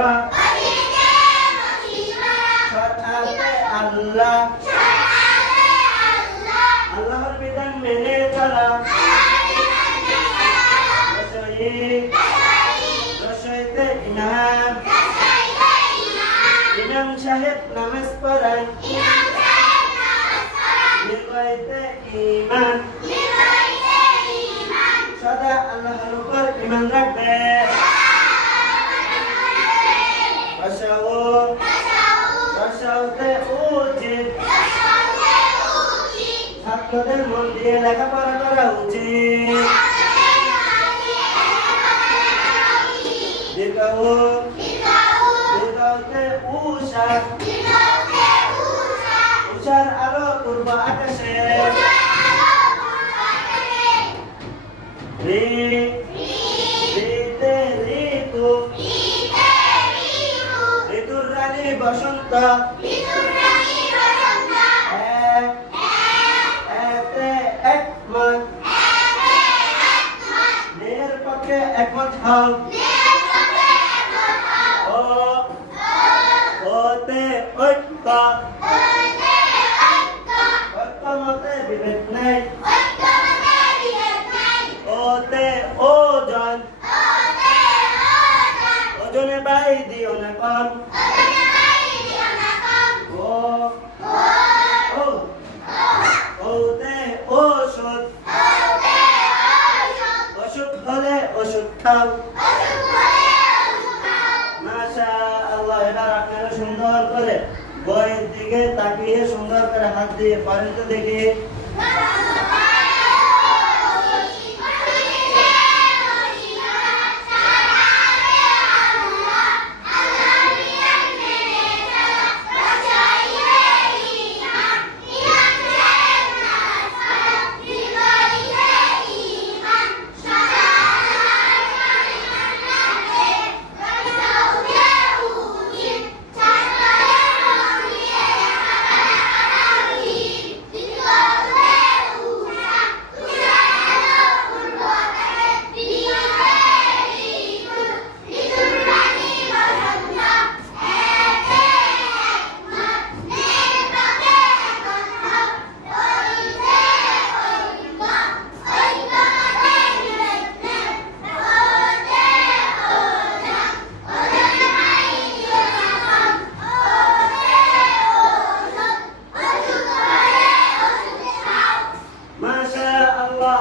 মুসিবরা শরআতে আল্লাহ আল্লাহর বিধান মেনে চলা রসইতে ইমাম ইমাম সাহেব নামাজ পড়ান নির্ভয়তে ঈমান সদা আল্লাহর উপর ঈমান রাখবে রসাউতে উচিত ছাত্রদের মন দিয়ে লেখাপড়া করা উচিত দীর্ঘতে উষার আলো পূর্ব আকাশে ঋতুর রানী বসন্ত একমত নের পক্ষে একমত হও ওতে ঐক্য ঐক্যমতে বিভেদ নেই ওতে ওজন ওজনে বাই দিও না কম ওতে ওষুধ অসুখ হলে ওষুধ খাও মাশাআল্লাহ। এবার আপনারা সুন্দর করে বইয়ের দিকে তাকিয়ে সুন্দর করে হাত দিয়ে পারেন তো দেখি।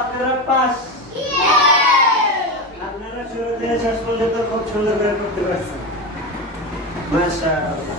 আপনারা পাস আপনারা শুরু থেকে শেষ পর্যন্ত খুব সুন্দর করে করতে পারছেন মাশাআল্লাহ।